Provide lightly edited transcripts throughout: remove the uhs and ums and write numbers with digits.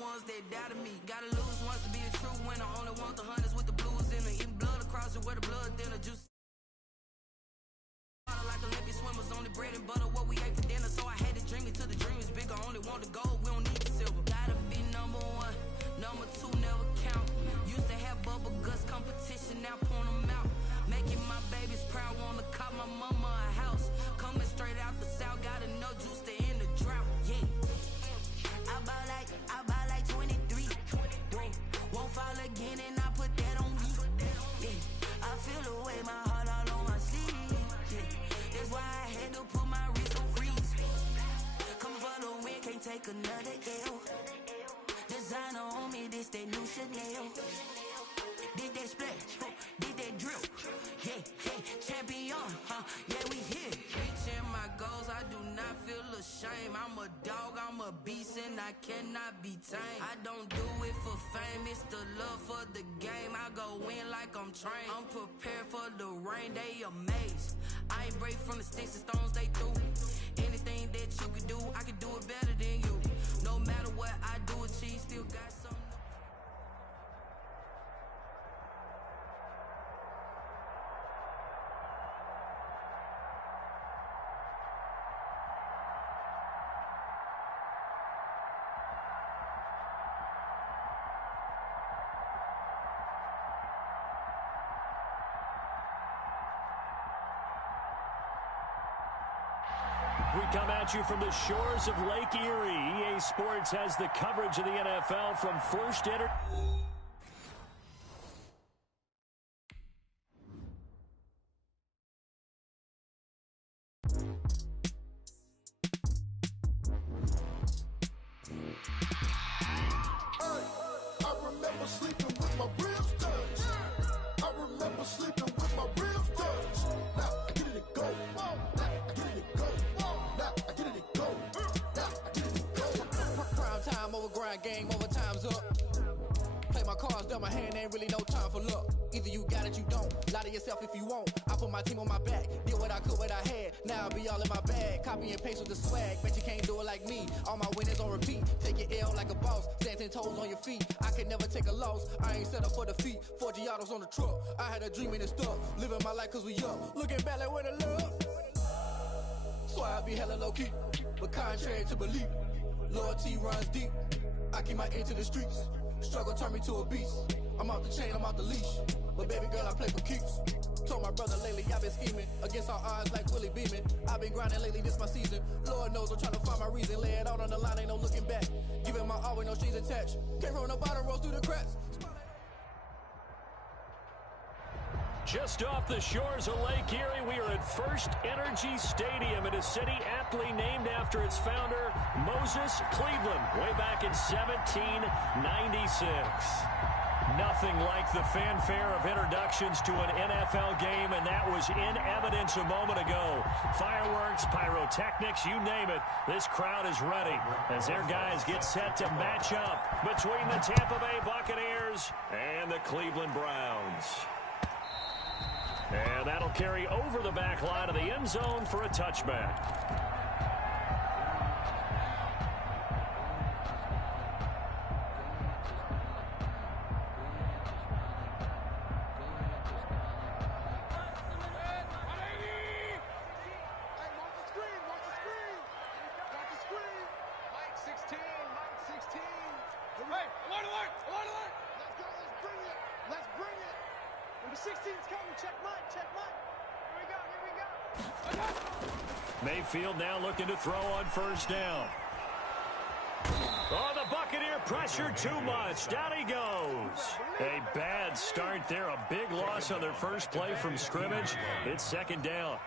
ones that doubted me. Gotta lose once to be a true winner. Only want the hunters with the blues in her. Eating blood across it where the blood thinner. Juice like Olympic swimmers, only bread and butter what we ate for dinner. So I had to dream it till the dream is bigger. Only want the gold, we don't need the silver. Gotta be number one, number two never count. Used to have bubble guts competition, now point them out. Making my babies proud, wanna cop my mama a house. Coming straight out the south, got enough juice to end the drought. Yeah, I bought like 23. Won't fall again and I put that on me. Yeah, I feel the way, my heart all on my sleeve. Yeah, that's why I had to put my wrist on freeze. Coming for the win, can't take another L. Designer on me, this that new Chanel. Did that splash, did that drill. Yeah, champion, yeah, we here. Reaching my goals, I do not feel ashamed. I'm a dog, I'm a beast, and I cannot be tamed. I don't do it for fame, it's the love for the game. I go in like I'm trained. I'm prepared for the rain, they amazed. I ain't break from the sticks and stones they threw. Anything that you could do, I could do it better than you. No matter what I do, achieve, still got something. We come at you from the shores of Lake Erie. EA Sports has the coverage of the NFL from First Enter. I remember sleeping with my ribs touched. I remember sleeping with my ribs touched. Now I get it go. Time over grind, game over, time's up. Play my cards, dealt my hand, ain't really no time for luck. Either you got it, you don't. Lie to yourself if you won't. I put my team on my back, did what I could, what I had. Now I'll be all in my bag, copy and paste with the swag. Bet you can't do it like me. All my winners on repeat. Take your L like a boss, stand 10 toes on your feet. I can never take a loss. I ain't set up for defeat. 4 Giottos on the truck. I had a dream and it stuck. Living my life cause we up. Looking back like where the love. So I be hella low key, but contrary to belief. Loyalty runs deep. I keep my ear to the streets. Struggle turned me to a beast. I'm off the chain, I'm off the leash. But baby girl, I play for keeps. Told my brother lately, I've been scheming against all odds like Willie Beeman. I've been grinding lately, this my season. Lord knows I'm trying to find my reason. Lay it out on the line, ain't no looking back. Giving my all with no strings attached. Came from the bottom, rose through the cracks. Just off the shores of Lake Erie, we are at First Energy Stadium in a city aptly named after its founder, Moses Cleveland, way back in 1796. Nothing like the fanfare of introductions to an NFL game, and that was in evidence a moment ago. Fireworks, pyrotechnics, you name it. This crowd is ready as their guys get set to match up between the Tampa Bay Buccaneers and the Cleveland Browns. And that'll carry over the back line of the end zone for a touchback. Mayfield now looking to throw on first down. Oh, the Buccaneer pressure too much. Down he goes. A bad start there. A big loss on their first play from scrimmage. It's second down.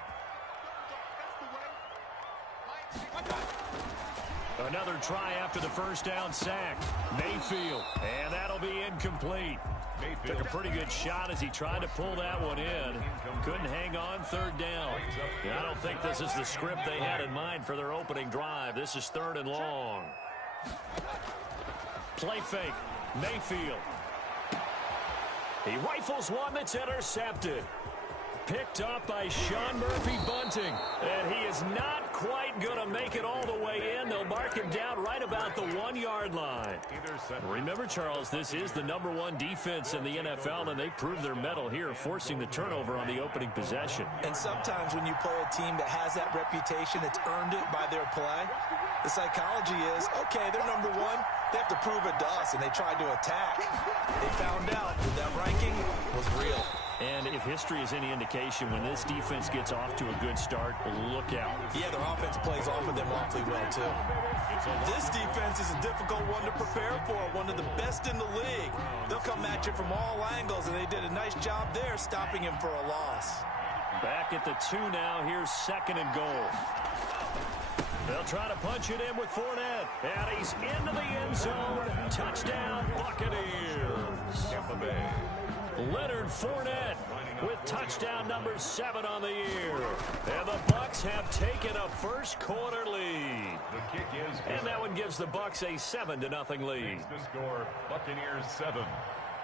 Another try after the first down sack. Mayfield. And that'll be incomplete. Took a pretty good shot as he tried to pull that one in. Couldn't hang on, third down. I don't think this is the script they had in mind for their opening drive. This is third and long. Play fake. Mayfield. He rifles one that's intercepted. Picked up by Sean Murphy-Bunting. And he is not quite going to make it all the way in. They'll mark him down right about the 1-yard line. Remember, Charles, this is the #1 defense in the NFL, and they prove their mettle here, forcing the turnover on the opening possession. And sometimes when you play a team that has that reputation, that's earned it by their play, the psychology is, okay, they're #1. They have to prove it to us, and they tried to attack. They found out that ranking was real. And if history is any indication, when this defense gets off to a good start, look out. Yeah, their offense plays off of them awfully well, too. This defense is a difficult one to prepare for, one of the best in the league. They'll come at you from all angles, and they did a nice job there stopping him for a loss. Back at the 2 now. Here's 2nd and goal. They'll try to punch it in with Fournette. And he's into the end zone. Touchdown, Buccaneers. Tampa Bay. Leonard Fournette with touchdown number 7 on the year. And the Bucs have taken a first-quarter lead. The kick is good. And that one gives the Bucs a 7-0 lead. The score, Buccaneers 7.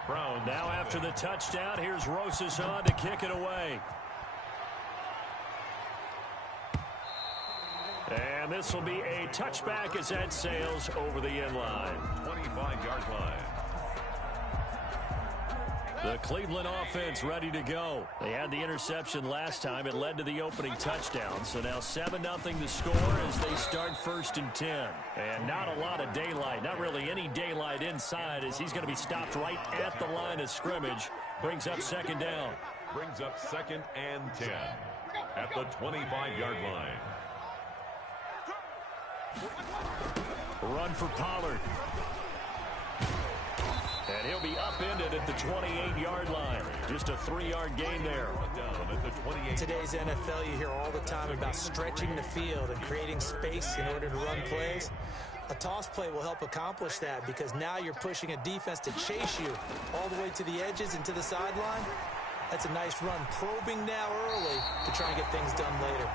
Browns. Now after the touchdown, here's Rosas on to kick it away. And this will be a touchback as that sails over the end line. 25-yard line. The Cleveland offense ready to go. They had the interception last time. It led to the opening touchdown. So now 7-0 the score as they start 1st and 10. And not a lot of daylight. Not really any daylight inside as he's going to be stopped right at the line of scrimmage. Brings up 2nd down. Brings up 2nd and 10 at the 25-yard line. Run for Pollard. And he'll be upended at the 28-yard line. Just a 3-yard gain there. In today's NFL, you hear all the time about stretching the field and creating space in order to run plays. A toss play will help accomplish that because now you're pushing a defense to chase you all the way to the edges and to the sideline. That's a nice run, probing now early to try and get things done later.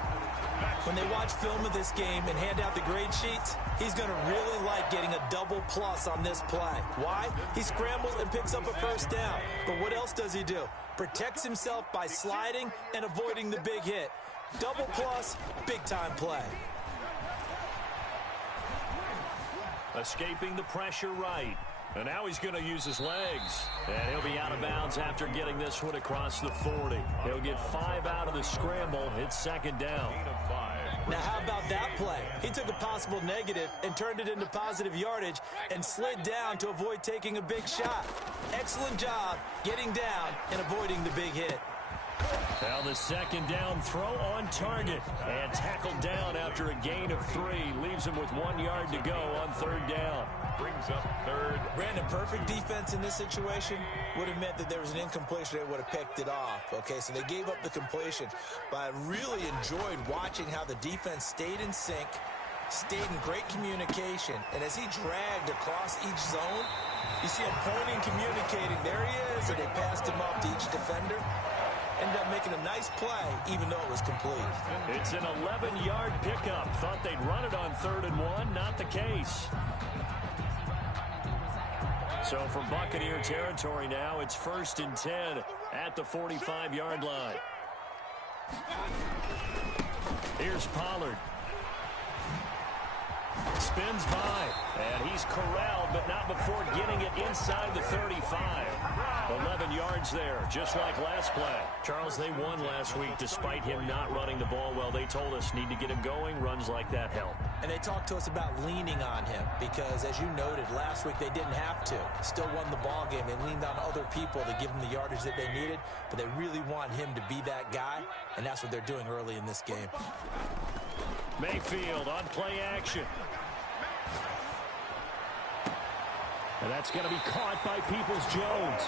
When they watch film of this game and hand out the grade sheets, he's going to really like getting a double plus on this play. Why? He scrambles and picks up a first down. But what else does he do? Protects himself by sliding and avoiding the big hit. Double plus, big-time play. Escaping the pressure right. And now he's going to use his legs. And he'll be out of bounds after getting this one across the 40. He'll get 5 out of the scramble. It's 2nd down. Now, how about that play? He took a possible negative and turned it into positive yardage and slid down to avoid taking a big shot. Excellent job getting down and avoiding the big hit. Now the 2nd down throw on target. And tackled down after a gain of 3. Leaves him with 1 yard to go on 3rd down. Brings up 3rd. Brandon, perfect defense in this situation would have meant that there was an incompletion. They would have picked it off. Okay, so they gave up the completion. But I really enjoyed watching how the defense stayed in sync, stayed in great communication. And as he dragged across each zone, you see him pointing, communicating. There he is, and they passed him off to each defender. Ended up making a nice play, even though it was complete. It's an 11-yard pickup. Thought they'd run it on 3rd and 1. Not the case. So from Buccaneer territory now, it's 1st and 10 at the 45-yard line. Here's Pollard. Spins by, and he's corralled, but not before getting it inside the 35. 11 yards there, just like last play. Charles, they won last week despite him not running the ball well. They told us need to get him going. Runs like that help. And they talked to us about leaning on him because, as you noted, last week they didn't have to. Still won the ball game. They leaned on other people to give them the yardage that they needed, but they really want him to be that guy, and that's what they're doing early in this game. Mayfield on play action. And that's going to be caught by Peoples-Jones.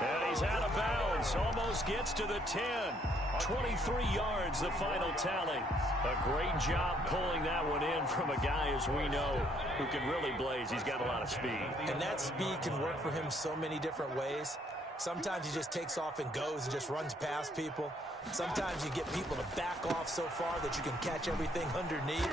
And he's out of bounds. Almost gets to the 10. 23 yards, the final tally. A great job pulling that one in from a guy, as we know, who can really blaze. He's got a lot of speed. And that speed can work for him so many different ways. Sometimes he just takes off and goes and just runs past people. Sometimes you get people to back off so far that you can catch everything underneath.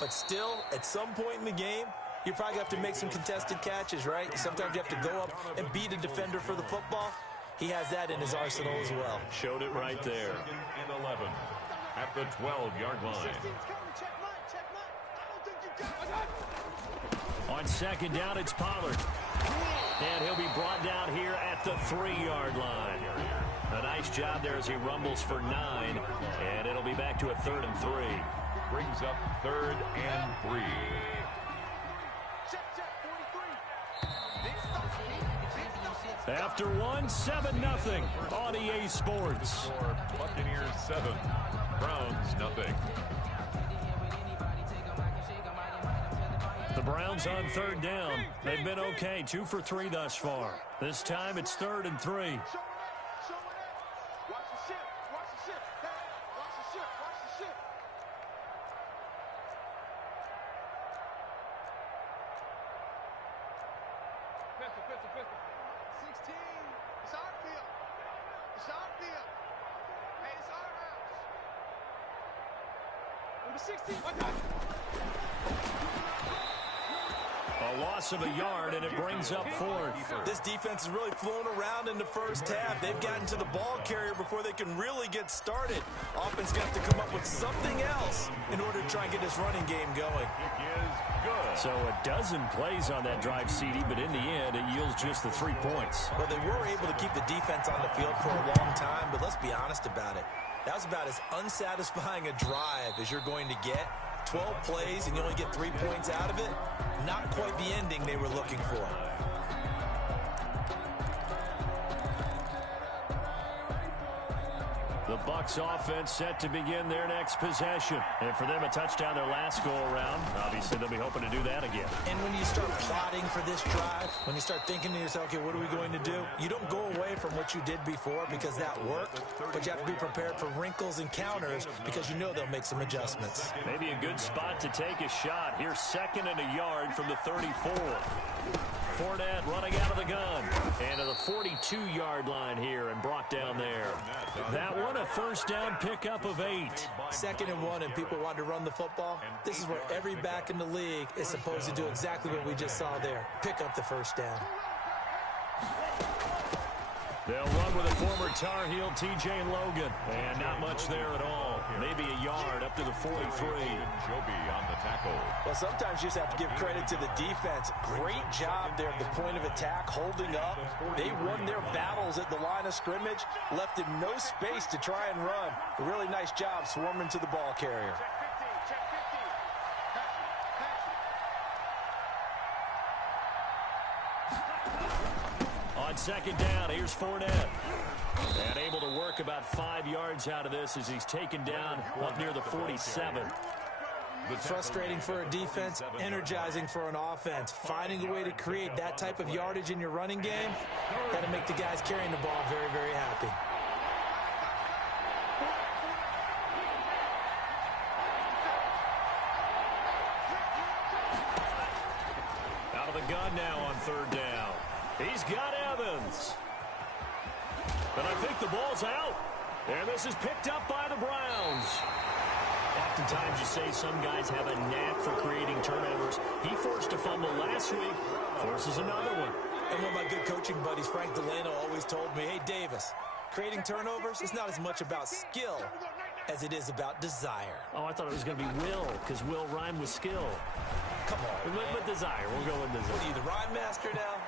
But still, at some point in the game, you probably have to make some contested catches, right? Sometimes you have to go up and beat a defender for the football. He has that in his arsenal as well. Showed it right there. 2nd and 11 at the 12-yard line. On second down, it's Pollard. And he'll be brought down here at the 3-yard line. A nice job there as he rumbles for 9. And it'll be back to a 3rd and 3. Brings up 3rd and 3. After one, 7-0 on EA Sports. Buccaneers 7, Browns nothing. The Browns on 3rd down. They've been okay, 2 for 3 thus far. This time it's 3rd and 3. A loss of a yard, and it brings up 4th. This defense is really flown around in the first half. They've gotten to the ball carrier before they can really get started. Offense got to come up with something else in order to try and get this running game going. So a dozen plays on that drive, CD, but in the end, it yields just the 3 points. Well, they were able to keep the defense on the field for a long time, but let's be honest about it. That was about as unsatisfying a drive as you're going to get. 12 plays and you only get 3 points out of it. Not quite the ending they were looking for. The Bucs offense set to begin their next possession. And for them, a touchdown their last go-around. Obviously, they'll be hoping to do that again. And when you start plotting for this drive, when you start thinking to yourself, okay, what are we going to do? You don't go away from what you did before because that worked, but you have to be prepared for wrinkles and counters because you know they'll make some adjustments. Maybe a good spot to take a shot. Here's 2nd and a yard from the 34. Fournette running out of the gun. And to the 42-yard line here and brought down there. That one a first down pickup of 8. 2nd and 1 and people want to run the football. This is where every back in the league is supposed to do exactly what we just saw there. Pick up the first down. They'll run with a former Tar Heel, T.J. Logan. And not much there at all. Maybe a yard up to the 43. Joby on the tackle. Well, sometimes you just have to give credit to the defense. Great job there at the point of attack, holding up. They won their battles at the line of scrimmage, left him no space to try and run. A really nice job swarming to the ball carrier. On 2nd down, here's Fournette. And able to work about 5 yards out of this as he's taken down up near the 47. Frustrating for a defense, energizing for an offense. Finding a way to create that type of yardage in your running game, that'll make the guys carrying the ball very, very happy. Out of the gun now on 3rd down. He's got Evans. But I think the ball's out. And this is picked up by the Browns. Oftentimes you say some guys have a knack for creating turnovers. He forced a fumble last week, forces another one. And one of my good coaching buddies, Frank Delano, always told me, hey, Davis, creating turnovers is not as much about skill as it is about desire. Oh, I thought it was going to be will, because will rhyme with skill. Come on, man. With desire. We'll go with desire. What are you, the rhyme master now?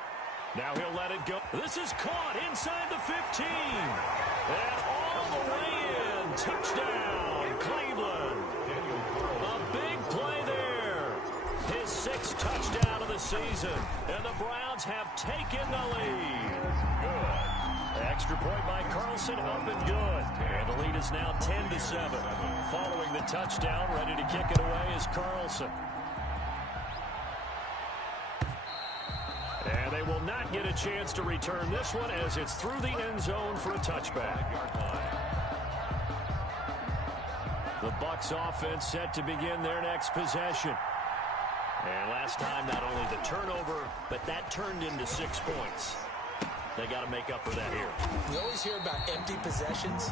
Now he'll let it go. This is caught inside the 15. And all the way in. Touchdown, Cleveland. A big play there. His 6th touchdown of the season. And the Browns have taken the lead. Good. Extra point by Carlson, up and good. And the lead is now 10-7. Following the touchdown, ready to kick it away is Carlson. And they will not get a chance to return this one as it's through the end zone for a touchback. The Bucs offense set to begin their next possession. And last time, not only the turnover, but that turned into 6 points. They got to make up for that here. We always hear about empty possessions,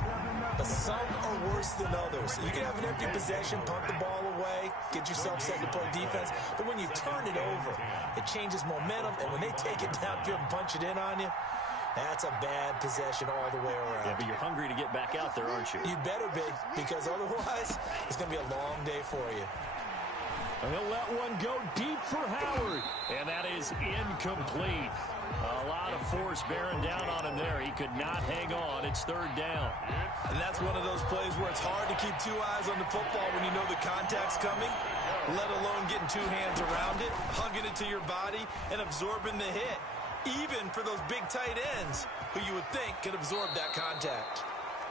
but some are worse than others. You can have an empty possession, punt the ball away, get yourself set to play defense, but when you turn it over, it changes momentum, and when they take it downfield and punch it in on you, that's a bad possession all the way around. Yeah, but you're hungry to get back out there, aren't you? You better be, because otherwise, it's going to be a long day for you. He'll let one go deep for Howard. And that is incomplete. A lot of force bearing down on him there. He could not hang on. It's third down. And that's one of those plays where it's hard to keep two eyes on the football when you know the contact's coming, let alone getting two hands around it, hugging it to your body, and absorbing the hit. Even for those big tight ends who you would think could absorb that contact.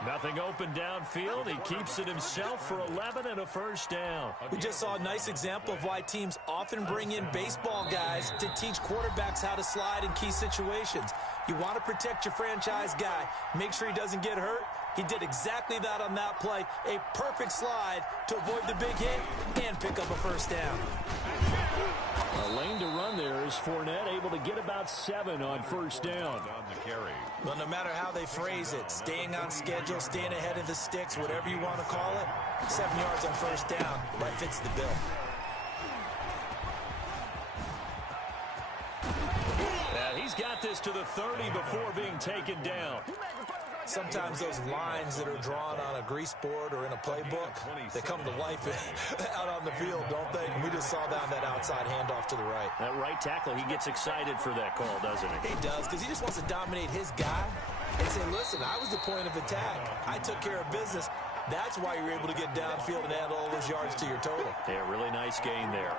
Nothing open downfield. He keeps it himself for 11 and a first down. We just saw a nice example of why teams often bring in baseball guys to teach quarterbacks how to slide in key situations. You want to protect your franchise guy. Make sure he doesn't get hurt. He did exactly that on that play. A perfect slide to avoid the big hit and pick up a first down. A lane to run there is Fournette, able to get about 7 on first down. Well, no matter how they phrase it, staying on schedule, staying ahead of the sticks, whatever you want to call it, 7 yards on first down, that fits the bill. Yeah, he's got this to the 30 before being taken down. Sometimes those lines that are drawn on a grease board or in a playbook, they come to life out on the field, don't they? And we just saw that outside handoff to the right. That right tackle, he gets excited for that call, doesn't he? He does, because he just wants to dominate his guy and say, listen, I was the point of attack. I took care of business. That's why you're able to get downfield and add all those yards to your total. Yeah, really nice gain there.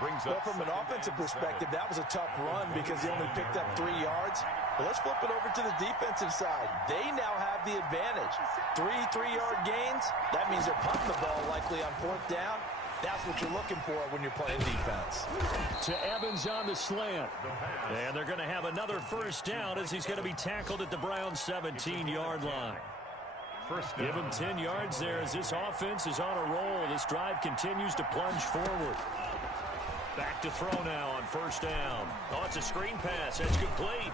Well, from an offensive perspective, that was a tough run because he only picked up 3 yards. But let's flip it over to the defensive side. They now have the advantage. 3 3-yard gains. That means they're punting the ball likely on fourth down. That's what you're looking for when you're playing defense. To Evans on the slant. And they're going to have another first down as he's going to be tackled at the Browns' 17-yard line. Give him 10 yards there as this offense is on a roll. This drive continues to plunge forward. Back to throw now on first down. Oh, it's a screen pass. That's complete.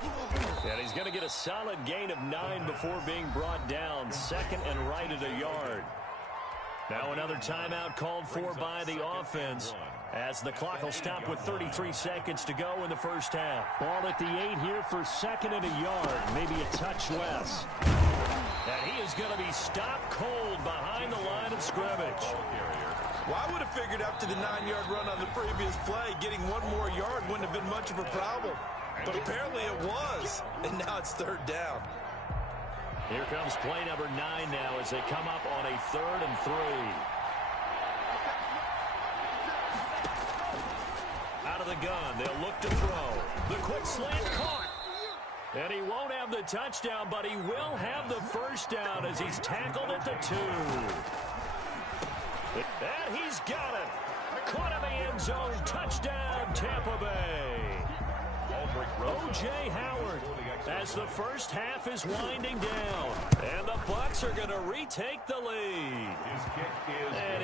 And he's going to get a solid gain of 9 before being brought down. Second and right at a yard. Now another timeout called for by the offense as the clock will stop with 33 seconds to go in the first half. Ball at the 8 here for second and a yard. Maybe a touch less. And he is going to be stopped cold behind the line of scrimmage. Well, I would have figured after the 9-yard run on the previous play, getting 1 more yard wouldn't have been much of a problem. But apparently it was, and now it's third down. Here comes play number 9 now as they come up on a 3rd and 3. Out of the gun, they'll look to throw. The quick slant caught. And he won't have the touchdown, but he will have the first down as he's tackled at the 2. And he's got it. Caught in the end zone. Touchdown, Tampa Bay. O.J. Howard as the first half is winding down. And the Bucs are going to retake the lead.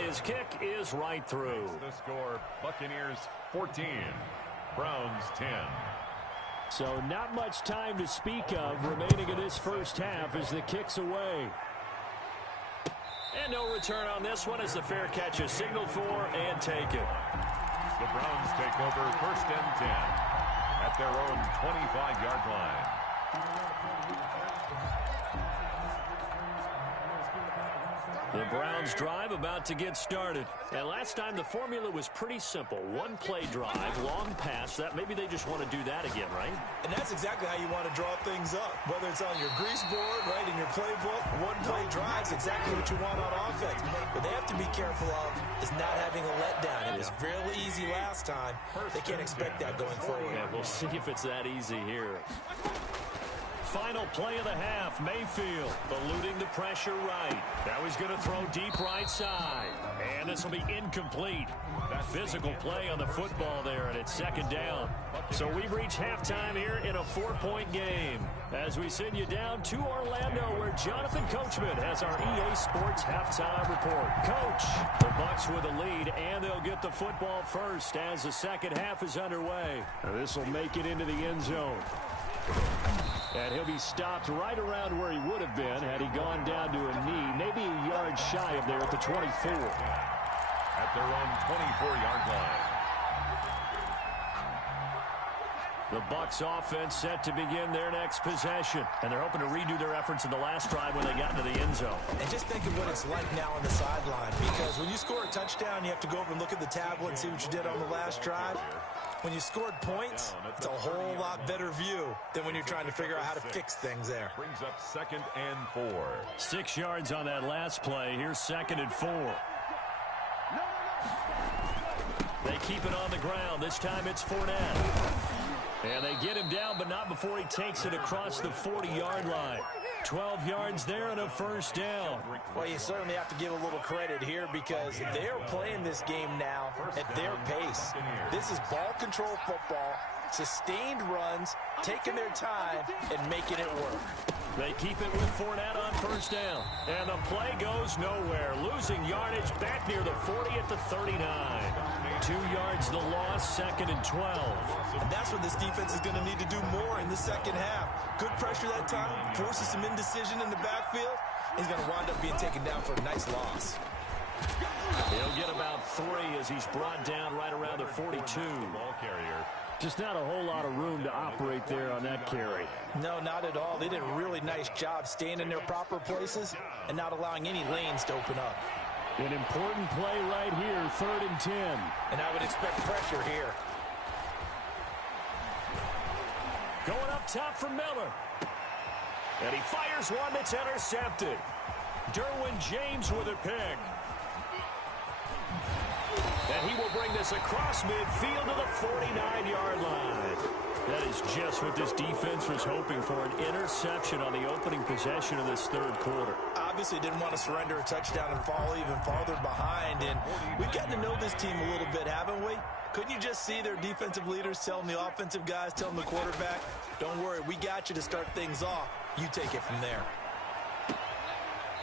His kick is right through. The score, Buccaneers 14, Browns 10. So not much time to speak of remaining in this first half as the kick's away. And no return on this one as the fair catch is signaled for and taken. The Browns take over first and 10 at their own 25-yard line. The Browns drive about to get started. And last time the formula was pretty simple. 1 play drive, long pass. That maybe they just want to do that again, right? And that's exactly how you want to draw things up. Whether it's on your grease board, right, in your playbook, 1 play drive is exactly what you want on offense. What they have to be careful of is not having a letdown. It was really easy last time. They can't expect that going forward. Yeah, we'll see if it's that easy here. Final play of the half, Mayfield eluding the pressure right. Now he's going to throw deep right side. And this will be incomplete. Physical play on the football there, and it's second down. So we've reached halftime here in a 4-point game. As we send you down to Orlando, where Jonathan Coachman has our EA Sports halftime report. Coach, the Bucs with a lead, and they'll get the football first as the second half is underway. This will make it into the end zone. And he'll be stopped right around where he would have been had he gone down to a knee, maybe a yard shy of there at the 24. At their own 24-yard line. The Bucs offense set to begin their next possession. And they're hoping to redo their efforts in the last drive when they got into the end zone. And just think of what it's like now on the sideline. Because when you score a touchdown, you have to go over and look at the tablet and see what you did on the last drive. When you scored points, it's a whole lot better view than when you're trying to figure out how to fix things there. Brings up 2nd and 4. 6 yards on that last play. Here's 2nd and 4. They keep it on the ground. This time it's Fournette. And they get him down, but not before he takes it across the 40-yard line. 12 yards there and a first down. Well, you certainly have to give a little credit here because they're playing this game now at their pace. This is ball control football, sustained runs, taking their time, and making it work. They keep it with Fournette on first down. And the play goes nowhere. Losing yardage back near the 40 at the 39. 2 yards the loss, 2nd and 12. And that's what this defense is going to need to do more in the second half. Good pressure that time, forces some indecision in the backfield. He's going to wind up being taken down for a nice loss. He'll get about 3 as he's brought down right around the 42. Ball carrier. Just not a whole lot of room to operate there on that carry. No, not at all. They did a really nice job staying in their proper places and not allowing any lanes to open up. An important play right here, 3rd and 10. And I would expect pressure here. Going up top for Miller. And he fires one that's intercepted. Derwin James with a pick. And he will bring this across midfield to the 49-yard line. That is just what this defense was hoping for, an interception on the opening possession of this 3rd quarter. Obviously didn't want to surrender a touchdown and fall even farther behind. And we've gotten to know this team a little bit, haven't we? Couldn't you just see their defensive leaders telling the offensive guys, telling the quarterback, don't worry, we got you to start things off. You take it from there.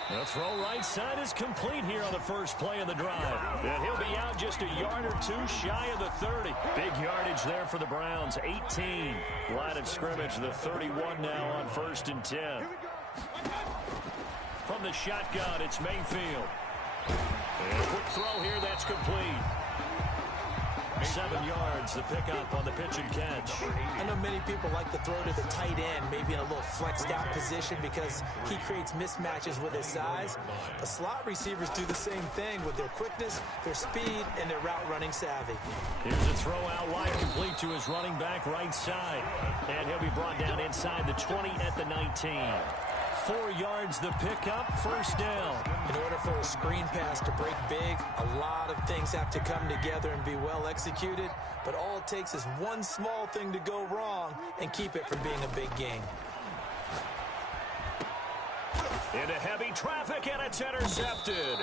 The throw right side is complete here on the first play of the drive. And he'll be out just a yard or 2 shy of the 30. Big yardage there for the Browns, 18. Line of scrimmage, the 31 now on 1st and 10. From the shotgun, it's Mayfield. And a quick throw here, that's complete. 7 yards, the pickup on the pitch and catch. I know many people like to throw to the tight end, maybe in a little flexed out position because he creates mismatches with his size. The slot receivers do the same thing with their quickness, their speed, and their route running savvy. Here's a throw out wide complete to his running back right side. And he'll be brought down inside the 20 at the 19. 4 yards the pickup, first down. In order for a screen pass to break big, a lot of things have to come together and be well executed, but all it takes is one small thing to go wrong and keep it from being a big game. Into heavy traffic, and it's intercepted.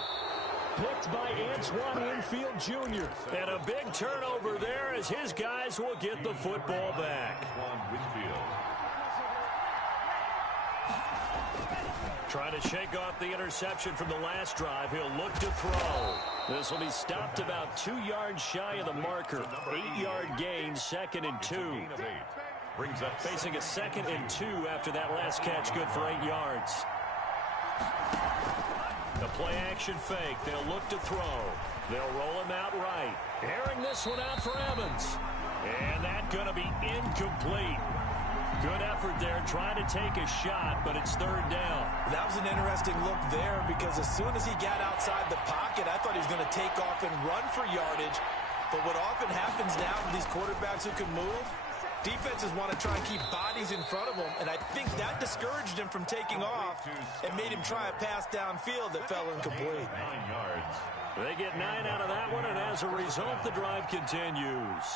Picked by Antoine Winfield Jr. And a big turnover there as his guys will get the football back. Trying to shake off the interception from the last drive. He'll look to throw. This will be stopped about 2 yards shy of the marker. 8-yard gain, 2nd and 2. Facing a 2nd and 2 after that last catch, good for 8 yards. The play action fake. They'll look to throw. They'll roll him out right. Airing this one out for Evans. And that's going to be incomplete. Good effort there, trying to take a shot, but it's 3rd down. That was an interesting look there because as soon as he got outside the pocket, I thought he was going to take off and run for yardage. But what often happens now with these quarterbacks who can move, defenses want to try and keep bodies in front of them, and I think that discouraged him from taking off and made him try a pass downfield that fell incomplete. 9 yards. They get 9 out of that one, and as a result, the drive continues.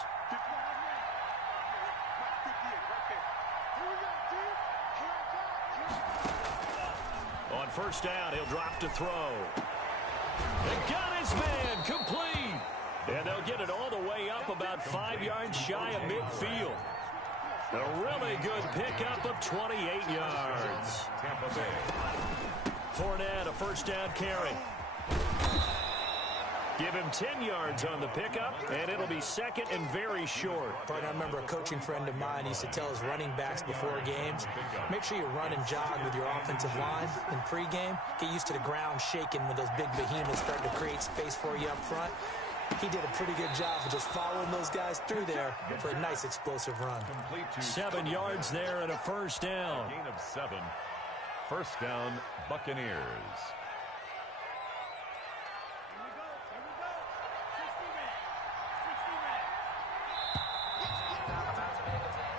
On first down, he'll drop to throw. And got his man, complete. And they'll get it all the way up about 5 yards shy of midfield. A really good pickup of 28 yards. Tampa Bay. Fournette, a first down carry. Give him 10 yards on the pickup, and it'll be 2nd and very short. But I remember a coaching friend of mine used to tell his running backs before games, make sure you run and jog with your offensive line in pregame. Get used to the ground shaking when those big behemoths start to create space for you up front. He did a pretty good job of just following those guys through there for a nice explosive run. 7 yards there and a first down. Gain of 7. First down, Buccaneers.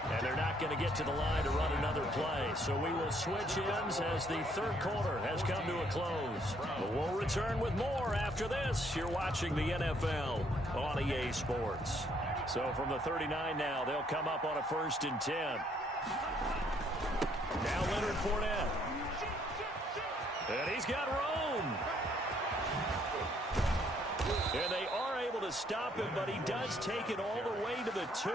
And they're not going to get to the line to run another play. So we will switch ends as the third quarter has come to a close. But we'll return with more after this. You're watching the NFL on EA Sports. So from the 39 now, they'll come up on a 1st and 10. Now Leonard Fournette. And he's got Rome. And they are able to stop him, but he does take it all the way to the 2.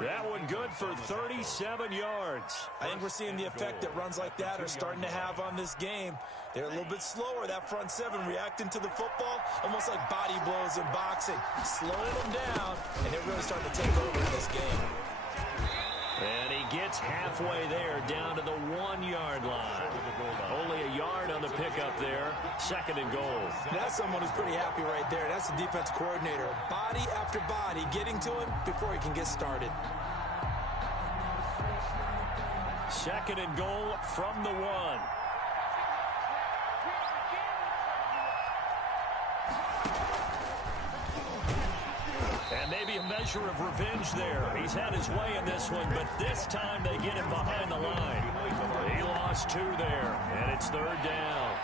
That one good for 37 yards. I think we're seeing the effect that runs like that are starting to have on this game. They're a little bit slower, that front 7, reacting to the football, almost like body blows in boxing, slowing them down, and they're really starting to take over in this game. And he gets halfway there, down to the 1-yard line. Only a yard on the pickup there. 2nd and goal. That's someone who's pretty happy right there. That's the defense coordinator. Body after body getting to him before he can get started. 2nd and goal from the 1. And maybe a measure of revenge there. He's had his way in this one, but this time they get him behind the line. He lost 2 there, and it's 3rd down.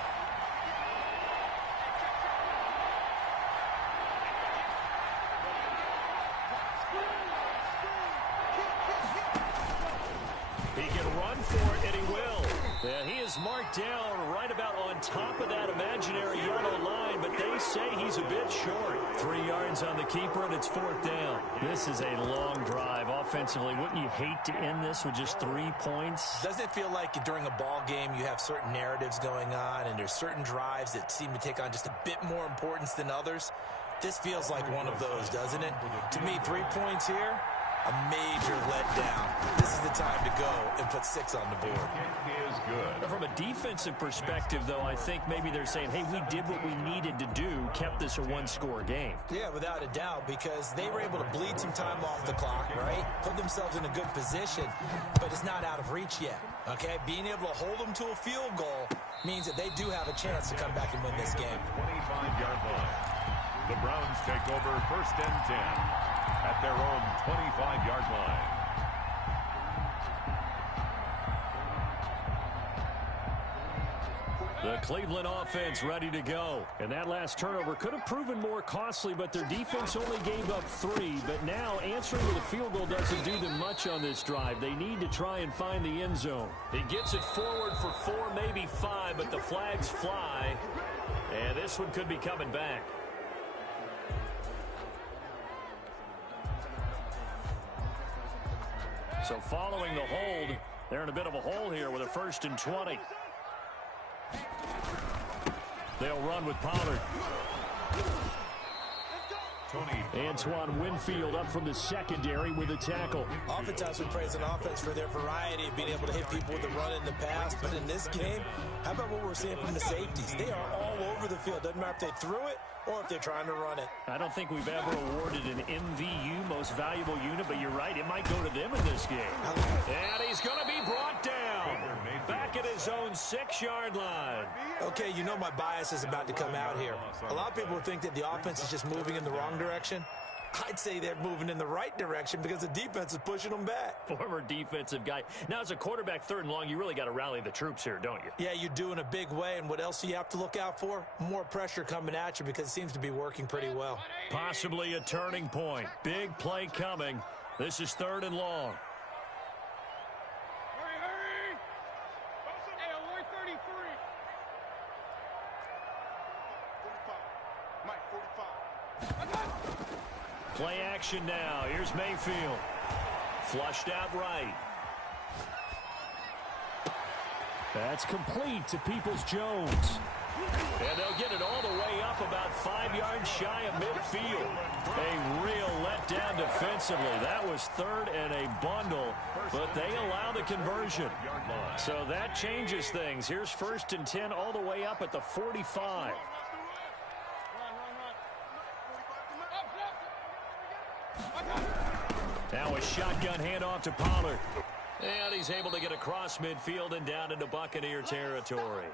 He can run for it, and he will. Yeah, he is marked down right about on top of that imaginary yellow line, but they say he's a bit short. 3 yards on the keeper, and it's 4th down. This is a long drive offensively. Wouldn't you hate to end this with just 3 points? Doesn't it feel like during a ball game you have certain narratives going on, and there's certain drives that seem to take on just a bit more importance than others? This feels like one of those, doesn't it? To me, 3 points here, a major letdown. This is the time to go and put 6 on the board. It is good. From a defensive perspective, though, I think maybe they're saying, hey, we did what we needed to do, kept this a 1-score game. Yeah, without a doubt, because they were able to bleed some time off the clock, right? Put themselves in a good position, but it's not out of reach yet, okay? Being able to hold them to a field goal means that they do have a chance to come back and win this game. 25-yard line. The Browns take over 1st and 10 at their own 25-yard line. The Cleveland offense ready to go. And that last turnover could have proven more costly, but their defense only gave up 3. But now answering with a field goal doesn't do them much on this drive. They need to try and find the end zone. He gets it forward for 4, maybe 5, but the flags fly. And this one could be coming back. So following the hold, they're in a bit of a hole here with a 1st and 20. They'll run with Pollard. Antoine Winfield up from the secondary with a tackle. Oftentimes we praise an offense for their variety of being able to hit people with the run in the pass, but in this game, how about what we're seeing from the safeties? They are all over the field. Doesn't matter if they threw it or if they're trying to run it. I don't think we've ever awarded an MVU, most valuable unit, but you're right, it might go to them in this game. And he's going to be brought down back at his own 6-yard line. Okay, you know my bias is about to come out here. A lot of people think that the offense is just moving in the wrong direction. I'd say they're moving in the right direction because the defense is pushing them back. Former defensive guy. Now, as a quarterback, 3rd and long, you really got to rally the troops here, don't you? Yeah, you do in a big way, and what else do you have to look out for? More pressure coming at you because it seems to be working pretty well. Possibly a turning point. Big play coming. This is 3rd and long. Play action now. Here's Mayfield. Flushed out right. That's complete to Peoples-Jones. And they'll get it all the way up about 5 yards shy of midfield. A real letdown defensively. That was 3rd and a bundle, but they allow the conversion. So that changes things. Here's 1st and 10 all the way up at the 45. Now a shotgun handoff to Pollard. And he's able to get across midfield and down into Buccaneer territory.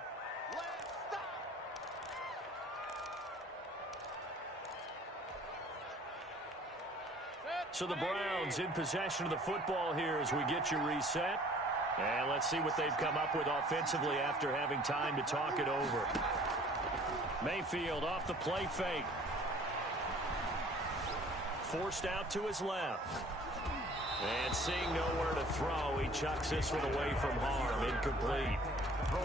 So the Browns in possession of the football here as we get you reset. And let's see what they've come up with offensively after having time to talk it over. Mayfield off the play fake. Forced out to his left. And seeing nowhere to throw, he chucks this one away from harm. Incomplete.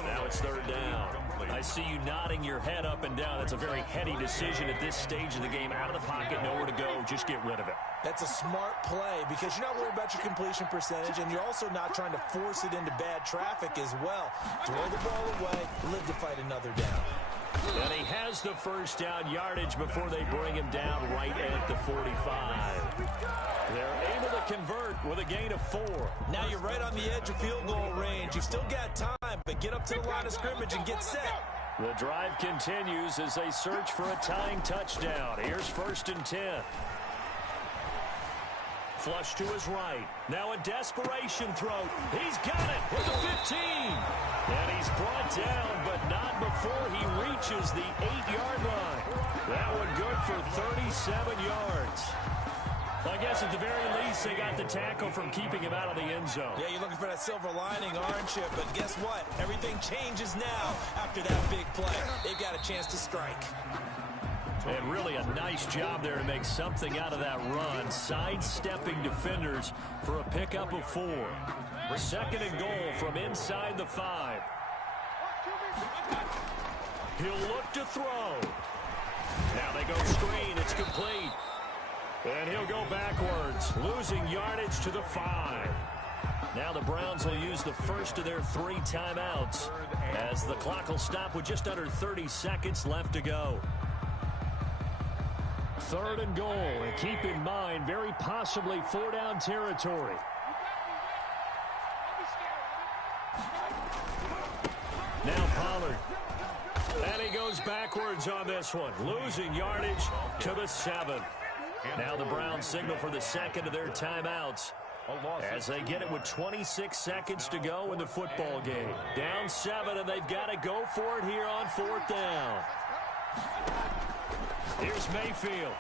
Now it's third down. I see you nodding your head up and down. That's a very heady decision at this stage of the game. Out of the pocket, nowhere to go. Just get rid of it. That's a smart play because you're not worried about your completion percentage, and you're also not trying to force it into bad traffic as well. Throw the ball away, live to fight another down. And he has the first down yardage before they bring him down right at the 45. They're able to convert with a gain of 4. Now you're right on the edge of field goal range. You've still got time, but get up to the line of scrimmage and get set. The drive continues as they search for a tying touchdown. Here's 1st and 10. Flush to his right. Now a desperation throw. He's got it with the 15. And he's brought down, but not before he reaches the 8-yard line. That one good for 37 yards. Well, I guess at the very least, they got the tackle from keeping him out of the end zone. Yeah, you're looking for that silver lining, aren't you? But guess what? Everything changes now after that big play. They've got a chance to strike. And really a nice job there to make something out of that run, sidestepping defenders for a pickup of 4. 2nd and goal from inside the 5. He'll look to throw. Now they go screen. It's complete. And he'll go backwards, losing yardage to the 5. Now the Browns will use the first of their 3 timeouts as the clock will stop with just under 30 seconds left to go. 3rd and goal, and keep in mind, very possibly 4-down territory. Now Pollard. And he goes backwards on this one, losing yardage to the 7. Now the Browns signal for the 2nd of their timeouts as they get it with 26 seconds to go in the football game. Down 7, and they've got to go for it here on 4th down. Here's Mayfield.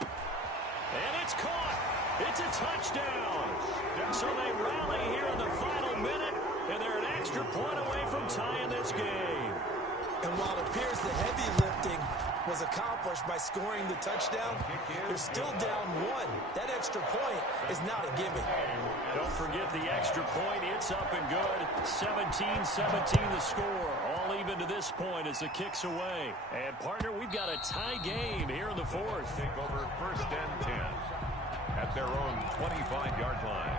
And it's caught. It's a touchdown. So they rally here in the final minute, and they're an extra point away from tying this game. And while it appears the heavy lifting was accomplished by scoring the touchdown, they're still down 1. That extra point is not a gimme. Don't forget the extra point. It's up and good. 17-17 the score. All even to this point as the kick's away. And, partner, we've got a tie game here in the 4th. Take over 1st and 10 at their own 25-yard line.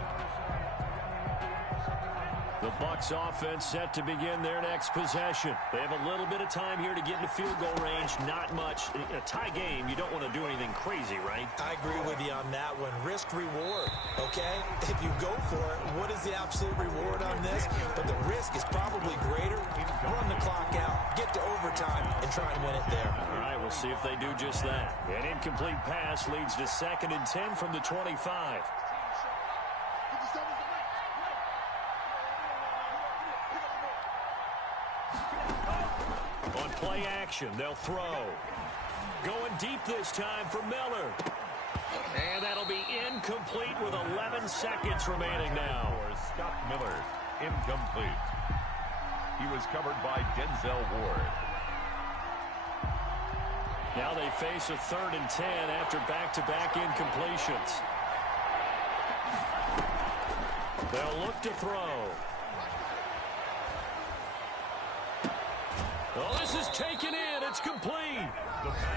The Bucs offense set to begin their next possession. They have a little bit of time here to get into field goal range. Not much. In a tie game, you don't want to do anything crazy, right? I agree with you on that one. Risk reward, okay? If you go for it, what is the absolute reward on this? But the risk is probably greater. Run the clock out, get to overtime, and try and win it there. All right, we'll see if they do just that. An incomplete pass leads to 2nd and 10 from the 25. On play action, they'll throw. Going deep this time for Miller. And that'll be incomplete with 11 seconds remaining now. For Scott Miller, incomplete. He was covered by Denzel Ward. Now they face a 3rd and 10 after back-to-back incompletions. They'll look to throw. Well, this is taken in. It's complete.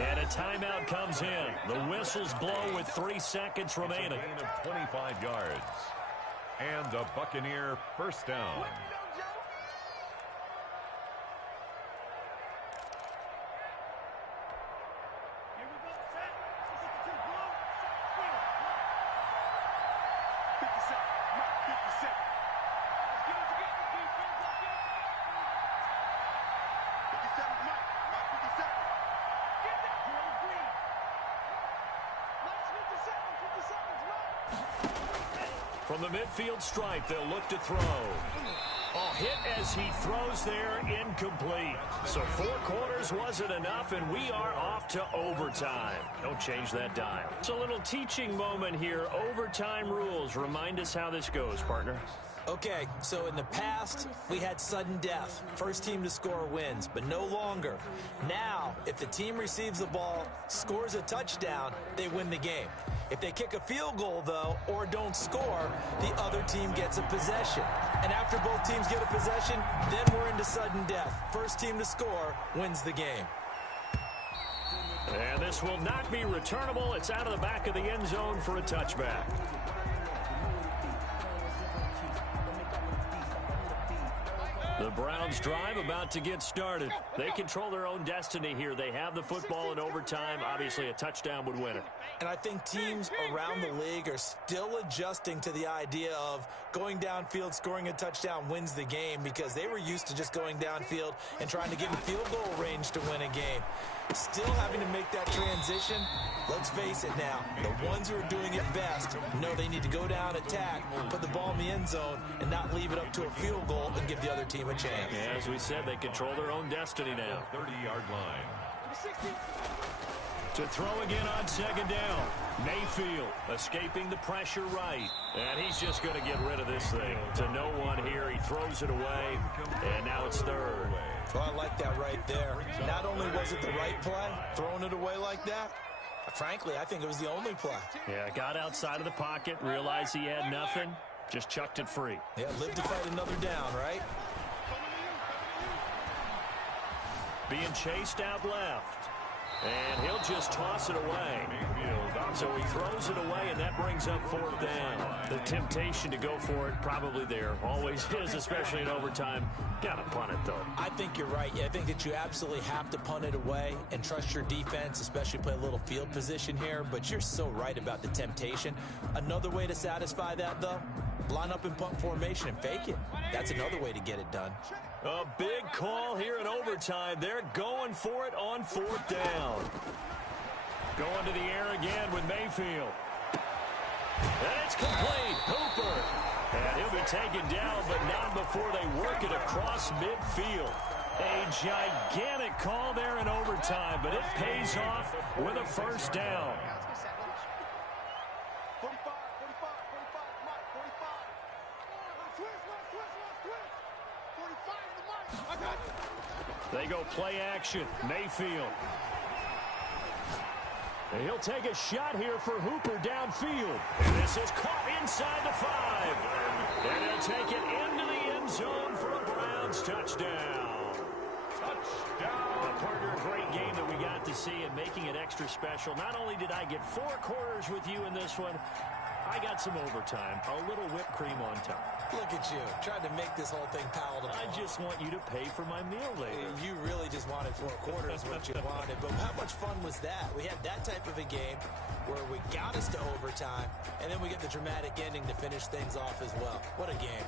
And a timeout comes in. The whistles blow with 3 seconds remaining. A gain of 25 yards. And a Buccaneer 1st down. From the midfield stripe, they'll look to throw. Oh, hit as he throws there, incomplete. So 4 quarters wasn't enough, and we are off to overtime. Don't change that dial. It's a little teaching moment here. Overtime rules. Remind us how this goes, partner. Okay, so in the past, we had sudden death. First team to score wins, but no longer. Now, if the team receives the ball, scores a touchdown, they win the game. If they kick a field goal, though, or don't score, the other team gets a possession. And after both teams get a possession, then we're into sudden death. First team to score wins the game. And this will not be returnable. It's out of the back of the end zone for a touchback. The Browns drive about to get started. They control their own destiny here. They have the football in overtime. Obviously, a touchdown would win it. And I think teams around the league are still adjusting to the idea of going downfield, scoring a touchdown wins the game, because they were used to just going downfield and trying to get in field goal range to win a game. Still having to make that transition. Let's face it now, the ones who are doing it best know they need to go down, attack, put the ball in the end zone, and not leave it up to a field goal and give the other team a chance. Yeah, as we said, they control their own destiny now. 30-yard line. To throw again on second down. Mayfield escaping the pressure right. And he's just going to get rid of this thing. To no one here. He throws it away. And now it's third. Well, I like that right there. Not only was it the right play, throwing it away like that, frankly, I think it was the only play. Yeah, got outside of the pocket, realized he had nothing, just chucked it free. Yeah, live to fight another down, right? Being chased out left. And he'll just toss it away. So he throws it away, and that brings up fourth down. The temptation to go for it probably there. Always is, especially in overtime. Got to punt it, though. I think you're right. I think that you absolutely have to punt it away and trust your defense, especially play a little field position here. But you're so right about the temptation. Another way to satisfy that, though, line up in punt formation and fake it. That's another way to get it done. A big call here in overtime. They're going for it on fourth down. Going to the air again with Mayfield. And it's complete. Hooper. And he'll be taken down, but not before they work it across midfield. A gigantic call there in overtime, but it pays off with a first down. They go play action. Mayfield. And he'll take a shot here for Hooper downfield. And this is caught inside the 5. And he'll take it into the end zone for a Browns touchdown. Touchdown. Partner, a great game that we got to see and making it extra special. Not only did I get 4 quarters with you in this one, I got some overtime, a little whipped cream on top. Look at you, trying to make this whole thing palatable. I just want you to pay for my meal later. You really just wanted 4 quarters what you wanted, but how much fun was that? We had that type of a game where we got us to overtime, and then we get the dramatic ending to finish things off as well. What a game.